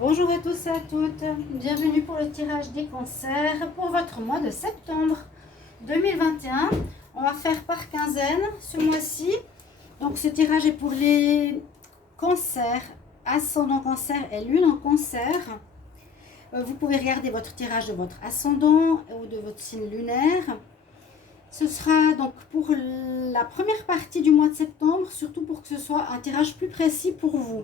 Bonjour à tous et à toutes, bienvenue pour le tirage des cancers pour votre mois de septembre 2021. On va faire par quinzaine ce mois-ci. Donc ce tirage est pour les cancers, ascendant cancer et lune en cancer. Vous pouvez regarder votre tirage de votre ascendant ou de votre signe lunaire. Ce sera donc pour la première partie du mois de septembre, surtout pour que ce soit un tirage plus précis pour vous.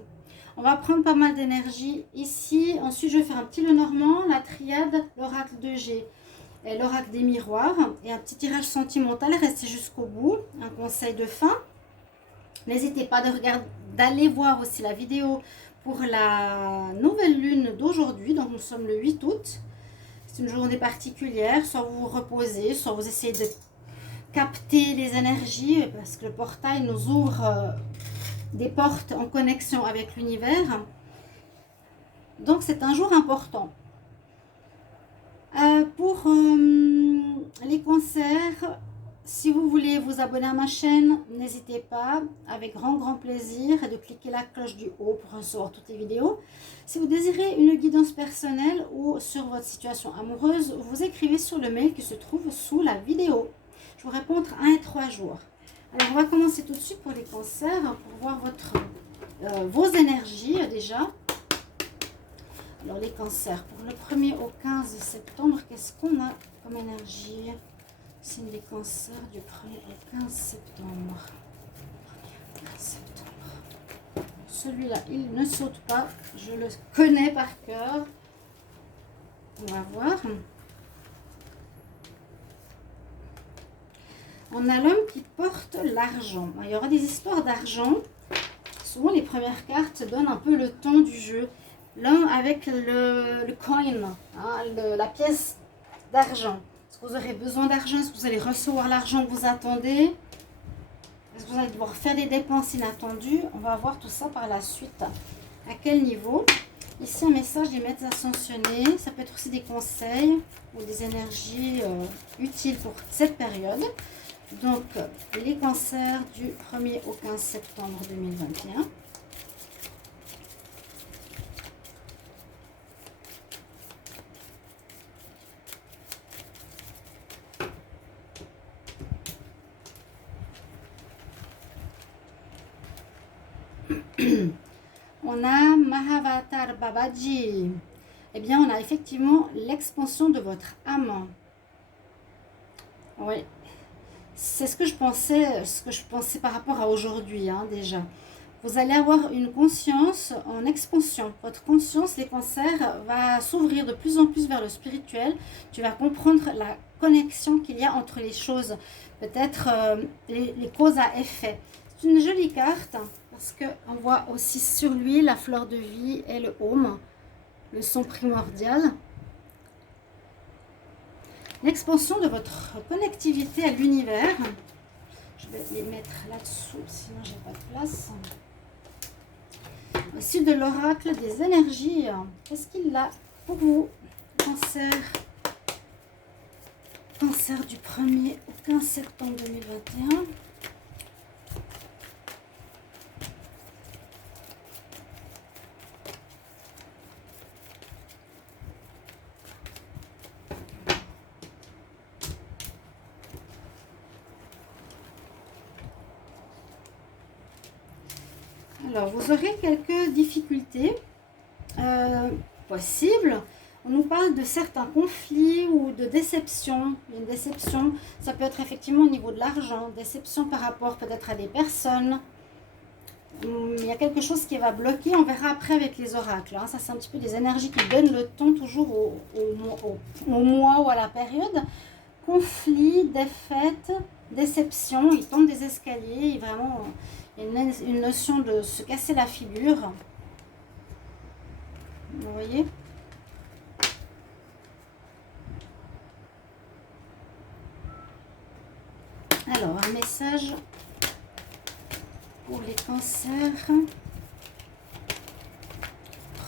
On va prendre pas mal d'énergie ici. Ensuite, je vais faire un petit Lenormand, la triade, l'oracle de G et l'oracle des miroirs. Et un petit tirage sentimental, restez jusqu'au bout. Un conseil de fin. N'hésitez pas d'aller voir aussi la vidéo pour la nouvelle lune d'aujourd'hui. Donc, nous sommes le 8 août. C'est une journée particulière. Soit vous vous reposez, soit vous essayez de capter les énergies parce que le portail nous ouvre des portes en connexion avec l'univers. Donc c'est un jour important. Pour les cancers, si vous voulez vous abonner à ma chaîne, n'hésitez pas, avec grand plaisir, de cliquer la cloche du haut pour recevoir toutes les vidéos. Si vous désirez une guidance personnelle ou sur votre situation amoureuse, vous écrivez sur le mail qui se trouve sous la vidéo. Je vous réponds entre 1 et 3 jours. Alors on va commencer tout de suite pour les cancers, pour voir vos énergies déjà. Alors les cancers, pour le 1er au 15 septembre, qu'est-ce qu'on a comme énergie? Signe des cancers du 1er au 15 septembre. 15 septembre. Celui-là, il ne saute pas, je le connais par cœur. On va voir. On a l'homme qui porte l'argent. Il y aura des histoires d'argent. Souvent, les premières cartes donnent un peu le ton du jeu. L'homme avec le coin, hein, la pièce d'argent. Est-ce que vous aurez besoin d'argent? Est-ce que vous allez recevoir l'argent que vous attendez? Est-ce que vous allez devoir faire des dépenses inattendues? On va voir tout ça par la suite. À quel niveau? Ici, un message des maîtres ascensionnés. Ça peut être aussi des conseils ou des énergies utiles pour cette période. Donc, les cancers du 1er au 15 septembre 2021. On a Mahavatar Babaji. Eh bien, on a effectivement l'expansion de votre âme. Oui. C'est ce que je pensais par rapport à aujourd'hui, hein, déjà. Vous allez avoir une conscience en expansion. Votre conscience, les cancers, va s'ouvrir de plus en plus vers le spirituel. Tu vas comprendre la connexion qu'il y a entre les choses. Peut-être les causes à effet. C'est une jolie carte parce qu'on voit aussi sur lui la fleur de vie et le home, le son primordial. L'expansion de votre connectivité à l'univers. Je vais les mettre là-dessous, sinon j'ai pas de place. Aussi de l'oracle des énergies. Qu'est-ce qu'il a pour vous? Cancer. Cancer du 1er au 15 septembre 2021. Alors, vous aurez quelques difficultés possibles. On nous parle de certains conflits ou de déceptions. Une déception, ça peut être effectivement au niveau de l'argent, déception par rapport peut-être à des personnes. Il y a quelque chose qui va bloquer, on verra après avec les oracles. Hein. Ça, c'est un petit peu des énergies qui donnent le ton toujours au mois ou à la période. Conflit, défaite, déception, ils tombent des escaliers, vraiment, il y a une notion de se casser la figure. Vous voyez? Alors, un message pour les cancers.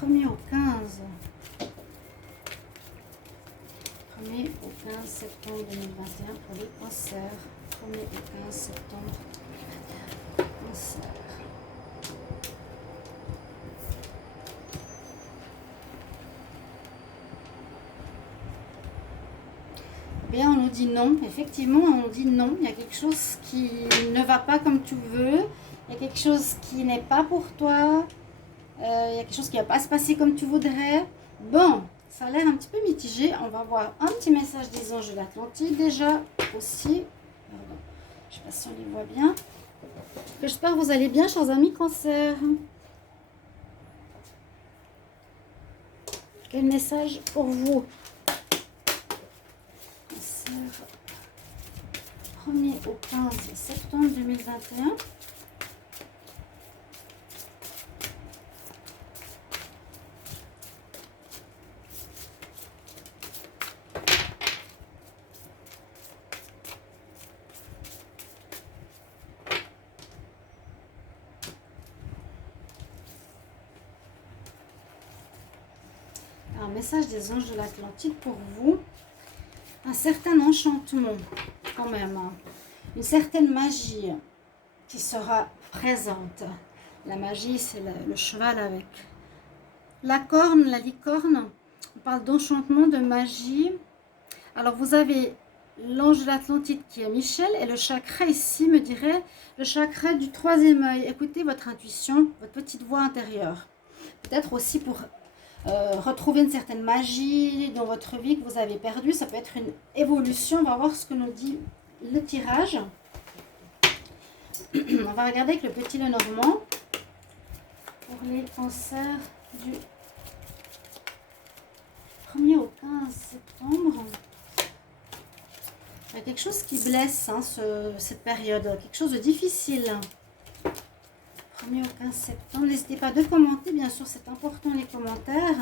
1er au 15. 1er au 15 septembre 2021 pour les cancers. 1er au 15 septembre 2021. Cancer. bien, on nous dit non. Effectivement, on nous dit non. Il y a quelque chose qui ne va pas comme tu veux. Il y a quelque chose qui n'est pas pour toi. Il y a quelque chose qui ne va pas se passer comme tu voudrais. Bon, ça a l'air un petit peu mitigé. On va voir un petit message des anges de l'Atlantide déjà aussi. Pardon. Je ne sais pas si on les voit bien. J'espère que vous allez bien, chers amis Cancer. Quel message pour vous? Cancer, 1er au 15 septembre 2021. Un message des anges de l'Atlantide pour vous. Un certain enchantement quand même. Une certaine magie qui sera présente. La magie, c'est le cheval avec la corne, la licorne. On parle d'enchantement, de magie. Alors vous avez l'ange de l'Atlantide qui est Michel et le chakra ici me dirait le chakra du troisième œil. Écoutez votre intuition, votre petite voix intérieure. Peut-être aussi pour retrouver une certaine magie dans votre vie que vous avez perdue. Ça peut être une évolution. On va voir ce que nous dit le tirage. On va regarder avec le petit Lenormand pour les cancers du 1er au 15 septembre. Il y a quelque chose qui blesse hein, cette période, quelque chose de difficile. 1er au 15 septembre. N'hésitez pas de commenter, bien sûr, c'est important les commentaires.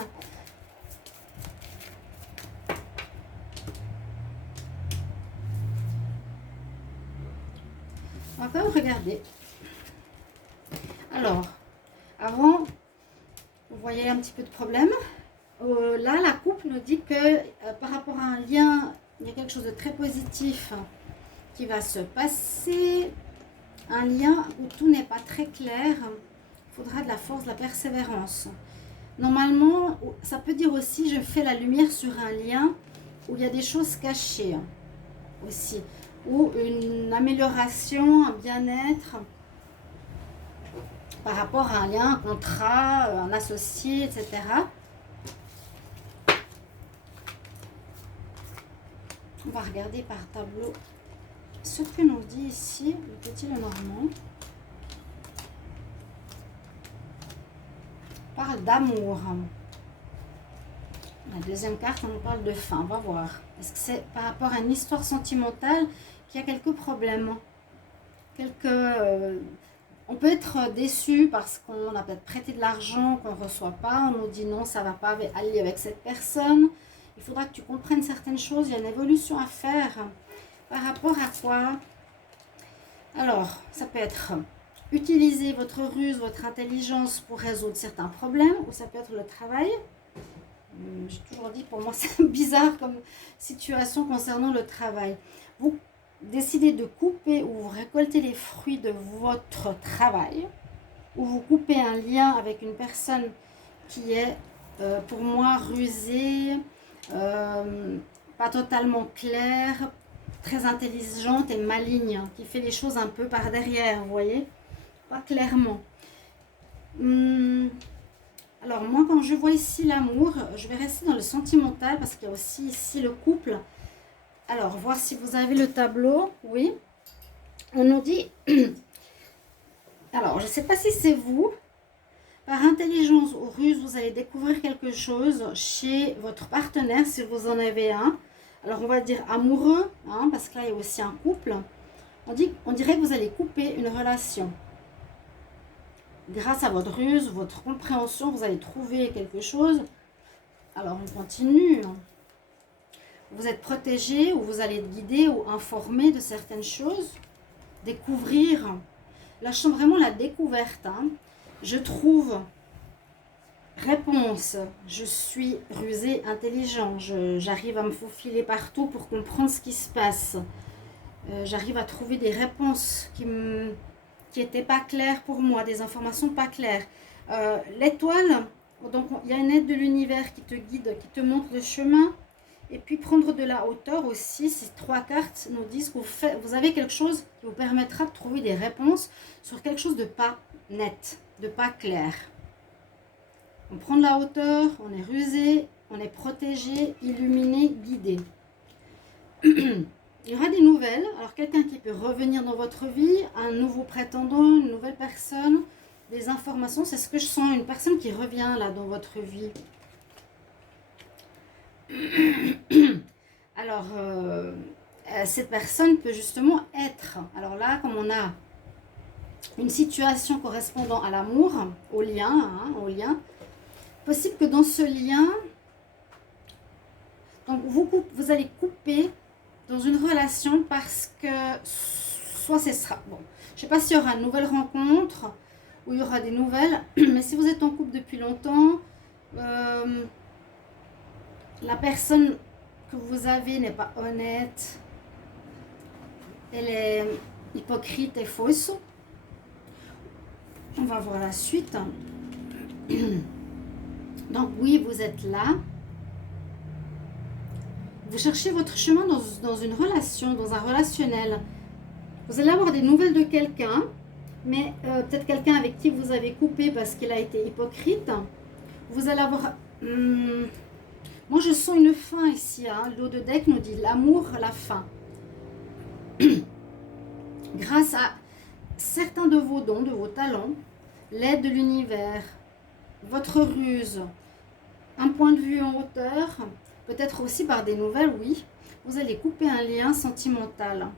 On va quand même regarder. Alors, avant, vous voyez un petit peu de problème. Là, la coupe nous dit que par rapport à un lien, il y a quelque chose de très positif qui va se passer. Un lien où tout n'est pas très clair. Il faudra de la force, de la persévérance. Normalement, ça peut dire aussi, je fais la lumière sur un lien où il y a des choses cachées aussi. Ou une amélioration, un bien-être par rapport à un lien, un contrat, un associé, etc. On va regarder par tableau ce que nous dit ici le petit Lenormand. On parle d'amour. La deuxième carte, on nous parle de fin. On va voir. Est-ce que c'est par rapport à une histoire sentimentale qu'il y a quelques problèmes? On peut être déçu parce qu'on a peut-être prêté de l'argent qu'on ne reçoit pas. On nous dit non, ça ne va pas aller avec cette personne. Il faudra que tu comprennes certaines choses. Il y a une évolution à faire. Par rapport à quoi? Alors, ça peut être utiliser votre ruse, votre intelligence pour résoudre certains problèmes, ou ça peut être le travail. J'ai toujours dit, pour moi, c'est bizarre comme situation concernant le travail. Vous décidez de couper ou vous récoltez les fruits de votre travail, ou vous coupez un lien avec une personne qui est, pour moi, rusée, pas totalement claire, très intelligente et maligne, qui fait les choses un peu par derrière, vous voyez, pas clairement. Alors moi, quand je vois ici l'amour, je vais rester dans le sentimental parce qu'il y a aussi ici le couple. Alors, voir si vous avez le tableau, oui. On nous dit, alors je ne sais pas si c'est vous, par intelligence ou ruse, vous allez découvrir quelque chose chez votre partenaire, si vous en avez un. Alors, on va dire amoureux, hein, parce que là, il y a aussi un couple. On dirait que vous allez couper une relation. Grâce à votre ruse, votre compréhension, vous allez trouver quelque chose. Alors, on continue. Vous êtes protégé ou vous allez être guidé ou informé de certaines choses. Découvrir. Là, je sens vraiment la découverte. Hein. Je trouve... Réponse, je suis rusé, intelligent, j'arrive à me faufiler partout pour comprendre ce qui se passe. J'arrive à trouver des réponses qui n'étaient pas claires pour moi, des informations pas claires. L'étoile, donc il y a une aide de l'univers qui te guide, qui te montre le chemin. Et puis prendre de la hauteur aussi. Ces 3 cartes nous disent que vous avez quelque chose qui vous permettra de trouver des réponses sur quelque chose de pas net, de pas clair. On prend de la hauteur, on est rusé, on est protégé, illuminé, guidé. Il y aura des nouvelles. Alors quelqu'un qui peut revenir dans votre vie, un nouveau prétendant, une nouvelle personne, des informations. C'est ce que je sens, une personne qui revient là dans votre vie. Alors, cette personne peut justement être, alors là, comme on a une situation correspondant à l'amour, au lien, possible que dans ce lien, donc vous allez couper dans une relation parce que soit ce sera, bon, je ne sais pas s'il y aura une nouvelle rencontre ou il y aura des nouvelles, mais si vous êtes en couple depuis longtemps, la personne que vous avez n'est pas honnête, elle est hypocrite et fausse. On va voir la suite. Donc oui, vous êtes là. Vous cherchez votre chemin dans une relation, dans un relationnel. Vous allez avoir des nouvelles de quelqu'un, mais peut-être quelqu'un avec qui vous avez coupé parce qu'il a été hypocrite. Vous allez avoir... moi, je sens une fin ici. L'eau de deck nous dit l'amour, la fin. Grâce à certains de vos dons, de vos talents, l'aide de l'univers, votre ruse, un point de vue en hauteur, peut-être aussi par des nouvelles, oui, vous allez couper un lien sentimental.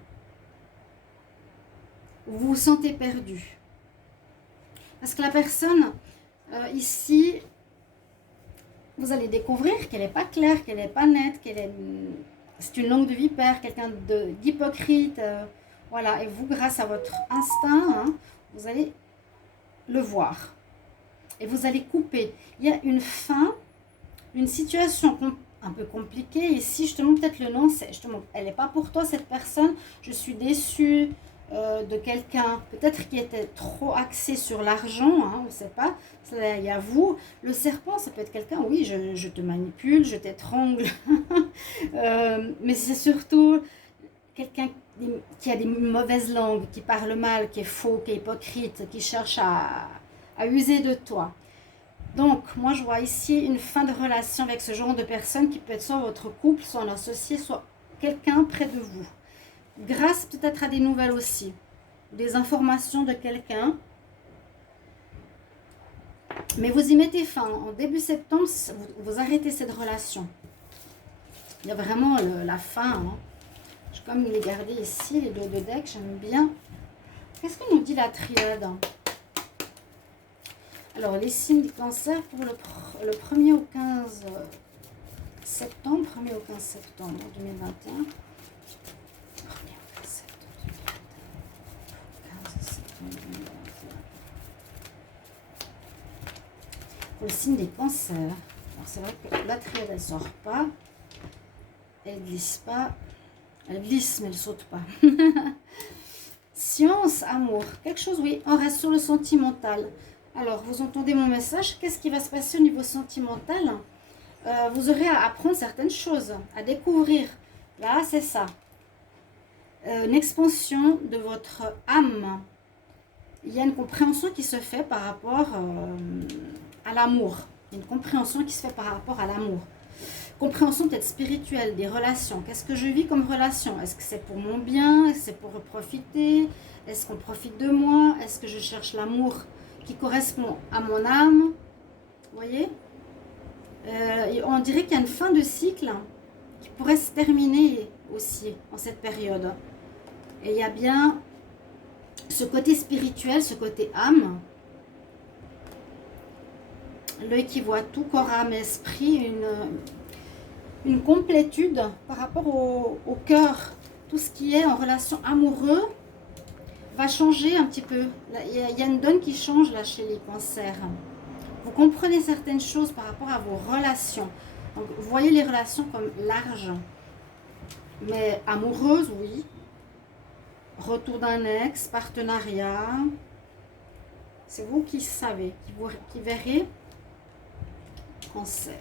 Vous vous sentez perdu. Parce que la personne, ici, vous allez découvrir qu'elle n'est pas claire, qu'elle n'est pas nette, c'est une langue de vipère, quelqu'un d'hypocrite. Voilà, et vous, grâce à votre instinct, vous allez le voir. Et vous allez couper. Il y a une fin, une situation un peu compliquée. Ici, justement, peut-être le nom, c'est justement, elle n'est pas pour toi, cette personne. Je suis déçue de quelqu'un, peut-être qui était trop axé sur l'argent, on ne sait pas. Il y a vous. Le serpent, ça peut être quelqu'un, oui, je te manipule, je t'étrangle. Mais c'est surtout quelqu'un qui a des mauvaises langues, qui parle mal, qui est faux, qui est hypocrite, qui cherche à user de toi. Donc, moi, je vois ici une fin de relation avec ce genre de personne qui peut être soit votre couple, soit un associé, soit quelqu'un près de vous. Grâce peut-être à des nouvelles aussi, des informations de quelqu'un. Mais vous y mettez fin. En début septembre, vous arrêtez cette relation. Il y a vraiment la fin. Je vais comme les garder ici, les deux de deck, j'aime bien. Qu'est-ce que nous dit la triade? Alors, les signes du cancer pour le 1er au 15 septembre. 1er au 15 septembre 2021. 1er au 15 septembre 2021. 15 septembre 2021. Pour le signe des cancers. Alors, c'est vrai que la triade, elle ne sort pas. Elle ne glisse pas. Elle glisse, mais elle ne saute pas. Science, amour. Quelque chose, oui, on reste sur le sentimental. Alors, vous entendez mon message. Qu'est-ce qui va se passer au niveau sentimental? Vous aurez à apprendre certaines choses, à découvrir. Là, c'est ça. Une expansion de votre âme. Il y a une compréhension qui se fait par rapport à l'amour. Une compréhension qui se fait par rapport à l'amour. Compréhension peut-être spirituelle, des relations. Qu'est-ce que je vis comme relation? Est-ce que c'est pour mon bien? Est-ce que c'est pour profiter? Est-ce qu'on profite de moi? Est-ce que je cherche l'amour qui correspond à mon âme? Vous voyez, on dirait qu'il y a une fin de cycle qui pourrait se terminer aussi en cette période. Et il y a bien ce côté spirituel, ce côté âme, l'œil qui voit tout, corps, âme, esprit, une complétude par rapport au cœur. Tout ce qui est en relation amoureuse va changer un petit peu. Il y a une donne qui change là chez les cancers. Vous comprenez certaines choses par rapport à vos relations. Donc, vous voyez les relations comme larges. Mais amoureuses, oui. Retour d'un ex, partenariat. C'est vous qui savez, qui verrez. Cancer.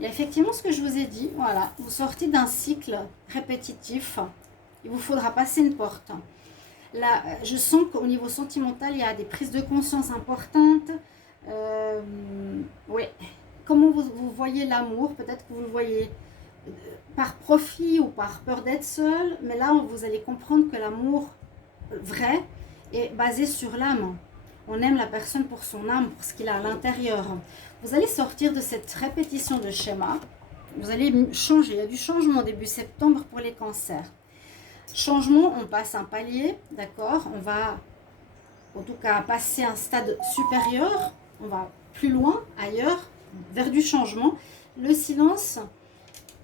Il y a effectivement ce que je vous ai dit. Voilà, vous sortez d'un cycle répétitif. Il vous faudra passer une porte. Là, je sens qu'au niveau sentimental, il y a des prises de conscience importantes. Oui. Comment vous voyez l'amour? Peut-être que vous le voyez par profit ou par peur d'être seul. Mais là, vous allez comprendre que l'amour vrai est basé sur l'âme. On aime la personne pour son âme, pour ce qu'il a à l'intérieur. Vous allez sortir de cette répétition de schéma. Vous allez changer. Il y a du changement début septembre pour les cancers. Changement, on passe un palier, d'accord? On va, en tout cas, passer un stade supérieur. On va plus loin, ailleurs, vers du changement. Le silence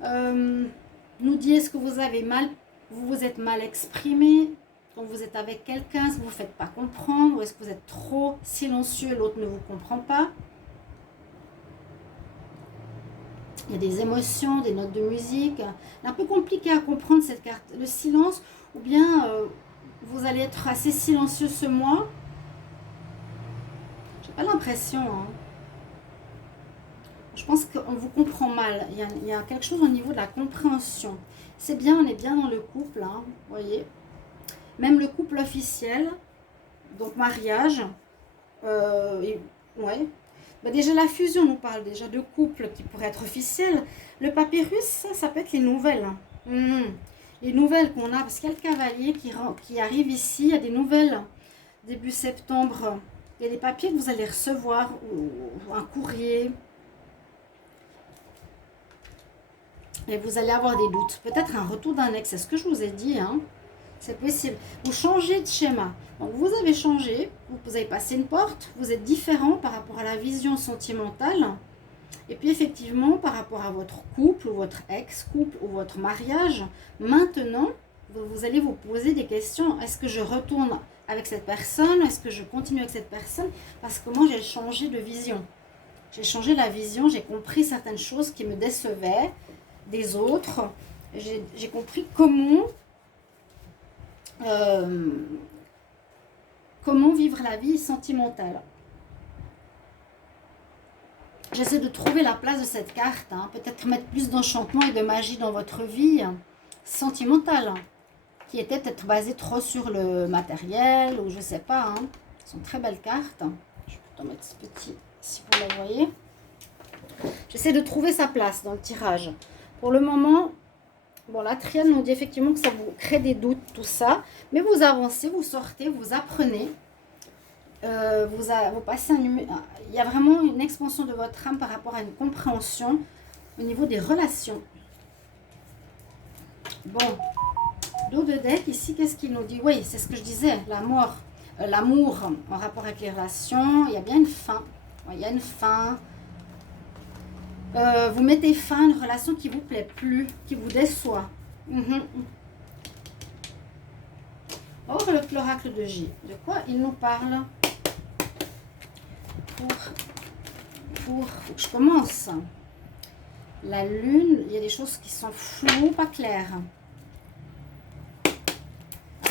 nous dit, est-ce que vous avez mal, vous vous êtes mal exprimé quand vous êtes avec quelqu'un, est-ce que vous ne vous faites pas comprendre, ou est-ce que vous êtes trop silencieux, l'autre ne vous comprend pas? Il y a des émotions, des notes de musique. C'est un peu compliqué à comprendre cette carte. Le silence, ou bien vous allez être assez silencieux ce mois. J'ai pas l'impression. Hein. Je pense qu'on vous comprend mal. Il y a quelque chose au niveau de la compréhension. C'est bien, on est bien dans le couple, hein, vous voyez. Même le couple officiel, donc mariage, ouais. Bah déjà la fusion nous parle déjà de couple qui pourrait être officiel. Le papyrus, ça peut être les nouvelles. Les nouvelles qu'on a, parce qu'il y a le cavalier qui arrive ici, il y a des nouvelles début septembre. Il y a des papiers que vous allez recevoir, ou un courrier. Et vous allez avoir des doutes. Peut-être un retour d'un ex, c'est ce que je vous ai dit, hein. C'est possible. Vous changez de schéma. Donc, vous avez changé, vous avez passé une porte, vous êtes différent par rapport à la vision sentimentale. Et puis, effectivement, par rapport à votre couple, ou votre ex-couple, ou votre mariage, maintenant, vous allez vous poser des questions. Est-ce que je retourne avec cette personne? Est-ce que je continue avec cette personne? Parce que moi, j'ai changé de vision. J'ai changé la vision, j'ai compris certaines choses qui me décevaient des autres. J'ai compris comment vivre la vie sentimentale. J'essaie de trouver la place de cette carte, hein. Peut-être mettre plus d'enchantement et de magie dans votre vie sentimentale, qui était peut-être basée trop sur le matériel, ou je sais pas, hein. Ce sont très belles cartes. Je vais plutôt mettre ce petit, si vous la voyez. J'essaie de trouver sa place dans le tirage. Pour le moment, bon, la triade nous dit effectivement que ça vous crée des doutes, tout ça. Mais vous avancez, vous sortez, vous apprenez. Vous passez il y a vraiment une expansion de votre âme par rapport à une compréhension au niveau des relations. Bon, dos de deck, ici, qu'est-ce qu'il nous dit? Oui, c'est ce que je disais, l'amour en rapport avec les relations. Il y a bien une fin. Il y a une fin. Vous mettez fin à une relation qui ne vous plaît plus, qui vous déçoit. Or, l'oracle de J. De quoi il nous parle? Faut que je commence. La lune, il y a des choses qui sont floues, pas claires.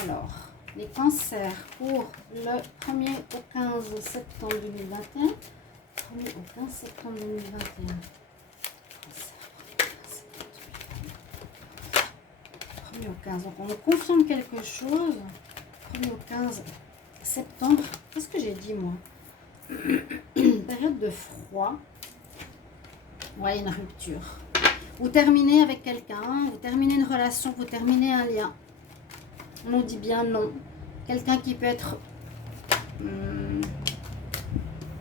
Alors, les cancers pour le 1er au 15 septembre 2021. 1er au 15 septembre 2021. 1er au 15. Donc, on me confirme quelque chose. 1er au 15 septembre. Qu'est-ce que j'ai dit, moi? Une période de froid. Ouais, une rupture. Vous terminez avec quelqu'un, vous terminez une relation, vous terminez un lien. On nous dit bien non. Quelqu'un qui peut être...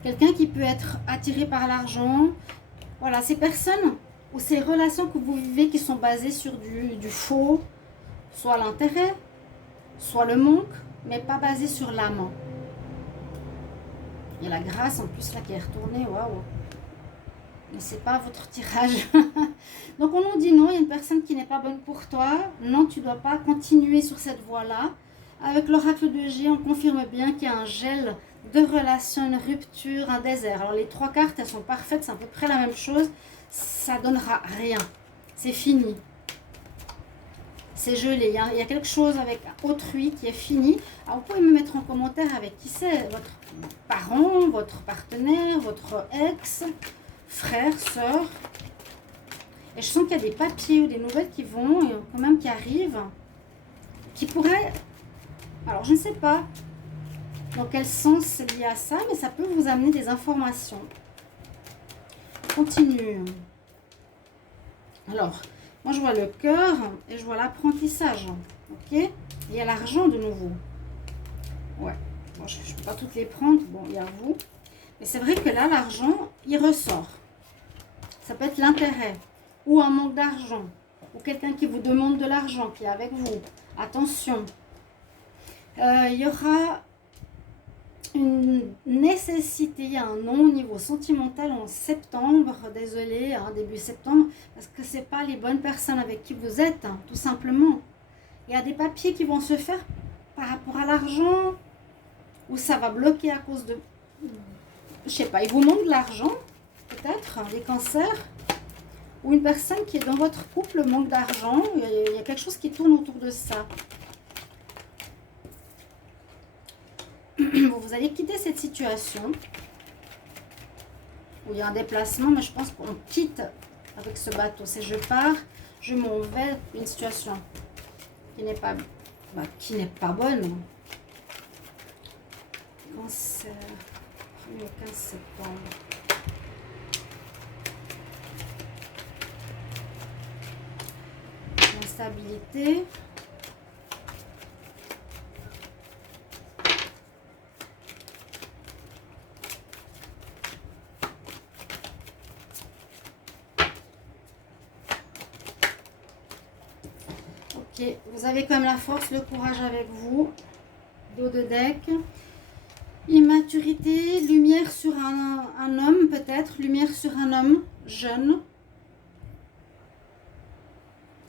quelqu'un qui peut être attiré par l'argent. Voilà, ces personnes ou ces relations que vous vivez qui sont basées sur du faux, soit l'intérêt, soit le manque, mais pas basées sur l'amant. Il y a la grâce en plus là qui est retournée, waouh. Mais c'est pas votre tirage. Donc on nous dit non, il y a une personne qui n'est pas bonne pour toi. Non, tu dois pas continuer sur cette voie-là. Avec l'oracle de G, on confirme bien qu'il y a un gel de relation, une rupture, un désert. Alors les trois cartes, elles sont parfaites, c'est à peu près la même chose. Ça donnera rien. C'est fini. C'est gelé. Il y a quelque chose avec autrui qui est fini. Alors vous pouvez me mettre en commentaire avec qui c'est. Votre parent, votre partenaire, votre ex, frère, soeur. Et je sens qu'il y a des papiers ou des nouvelles qui vont, quand même qui arrivent, qui pourraient... Alors, je ne sais pas dans quel sens c'est lié à ça, mais ça peut vous amener des informations. Continue. Alors, moi je vois le cœur et je vois l'apprentissage. Ok? Et il y a l'argent de nouveau. Ouais. Bon, je ne peux pas toutes les prendre. Bon, il y a vous. Mais c'est vrai que là, l'argent, il ressort. Ça peut être l'intérêt. Ou un manque d'argent. Ou quelqu'un qui vous demande de l'argent, qui est avec vous. Attention. Il y aura une nécessité, il y a un non au niveau sentimental en septembre, désolé, hein, début septembre, parce que ce n'est pas les bonnes personnes avec qui vous êtes, hein, tout simplement. Il y a des papiers qui vont se faire par rapport à l'argent, ou ça va bloquer à cause de, je sais pas, il vous manque de l'argent, peut-être, les cancers, ou une personne qui est dans votre couple manque d'argent, il y a quelque chose qui tourne autour de ça. Vous allez quitter cette situation où il y a un déplacement, mais je pense qu'on quitte avec ce bateau. C'est je pars, je m'en vais, une situation qui n'est pas, bonne. Cancer, 1er 15 septembre. Instabilité. Ok, vous avez quand même la force, le courage avec vous. Dos de deck. Immaturité, lumière sur un homme peut-être, lumière sur un homme jeune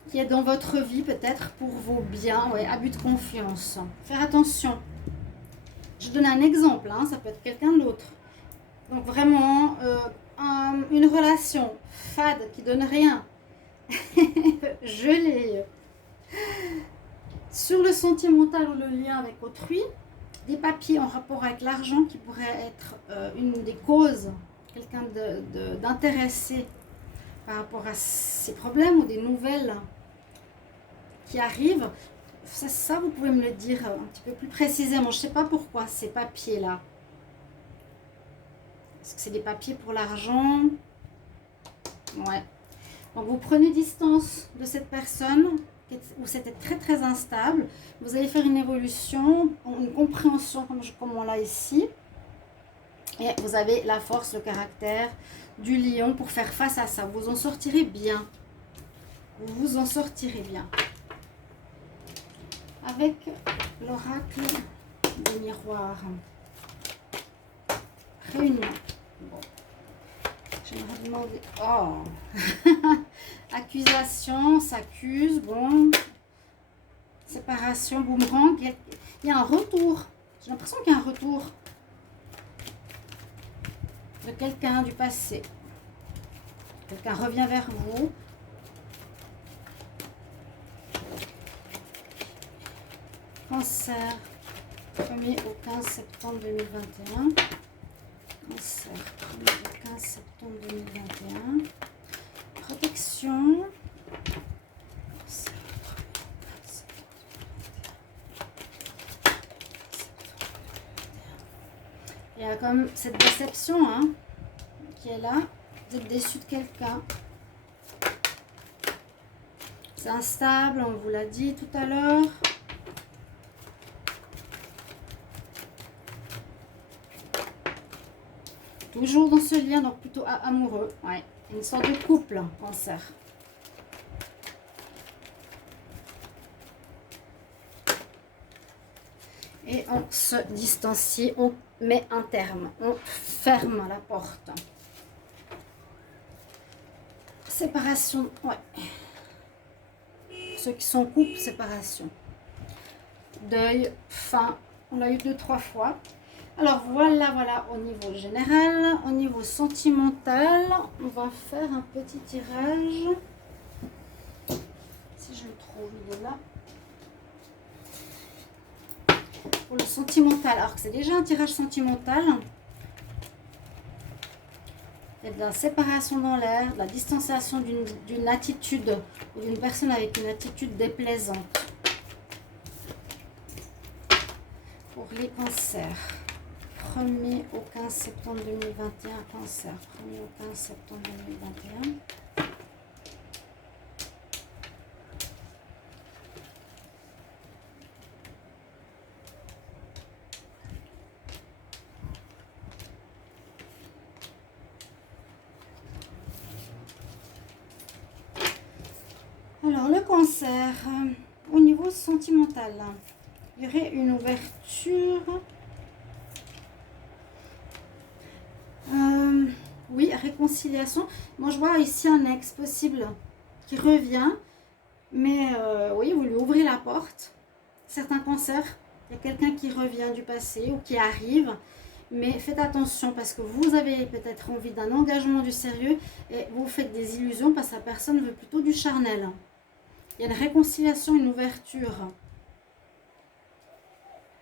qui est dans votre vie peut-être pour vos biens, ouais, abus de confiance. Faire attention. Je donne un exemple, hein, ça peut être quelqu'un d'autre. Donc vraiment, une relation fade qui donne rien. Gelée. Sur le sentimental ou le lien avec autrui, des papiers en rapport avec l'argent qui pourrait être une des causes, quelqu'un d'intéressé par rapport à ces problèmes ou des nouvelles qui arrivent. Ça, vous pouvez me le dire un petit peu plus précisément. Je ne sais pas pourquoi ces papiers-là. Est-ce que c'est des papiers pour l'argent? Ouais. Donc vous prenez distance de cette personne où c'était très très instable. Vous allez faire une évolution, une compréhension comme on l'a ici. Et vous avez la force, le caractère du lion pour faire face à ça. Vous en sortirez bien. Vous vous en sortirez bien. Avec l'oracle des miroirs. Réunion. Bon. J'aimerais demander... Oh. Accusation, s'accuse, bon. Séparation, boomerang. Il y a un retour. J'ai l'impression qu'il y a un retour de quelqu'un du passé. Quelqu'un revient vers vous. Cancer, 1er au 15 septembre 2021. Cancer, 1er au 15 septembre 2021. Protection. Il y a comme cette déception hein, qui est là. Vous êtes déçu de quelqu'un. C'est instable, on vous l'a dit tout à l'heure. Toujours dans ce lien, donc plutôt amoureux. Ouais. Une sorte de couple, cancer. Et on se distancie, on met un terme, on ferme la porte. Séparation, ouais. Ceux qui sont en couple, séparation. Deuil, fin, on l'a eu 2-3 fois. Alors voilà au niveau général. Au niveau sentimental, on va faire un petit tirage. Si je le trouve, il est là. Pour le sentimental, alors que c'est déjà un tirage sentimental. Il y a de la séparation dans l'air, de la distanciation d'une attitude ou d'une personne avec une attitude déplaisante. Pour les cancers, 1er au 15 septembre 2021, cancer, 1er au 15 septembre 2021. Alors, le cancer, au niveau sentimental, il y aurait une ouverture. Oui, réconciliation. Moi, je vois ici un ex possible qui revient. Mais oui, vous lui ouvrez la porte. Certains cancers, il y a quelqu'un qui revient du passé ou qui arrive. Mais faites attention parce que vous avez peut-être envie d'un engagement, du sérieux. Et vous faites des illusions parce que la personne veut plutôt du charnel. Il y a une réconciliation, une ouverture.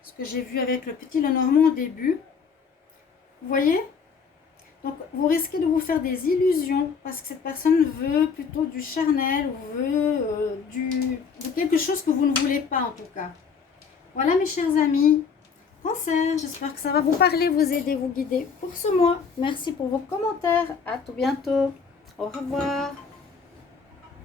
Ce que j'ai vu avec le petit Lenormand au début. Vous voyez? Donc, vous risquez de vous faire des illusions parce que cette personne veut plutôt du charnel ou veut de quelque chose que vous ne voulez pas en tout cas. Voilà mes chers amis. Cancer, j'espère que ça va vous parler, vous aider, vous guider pour ce mois. Merci pour vos commentaires. À tout bientôt. Au revoir.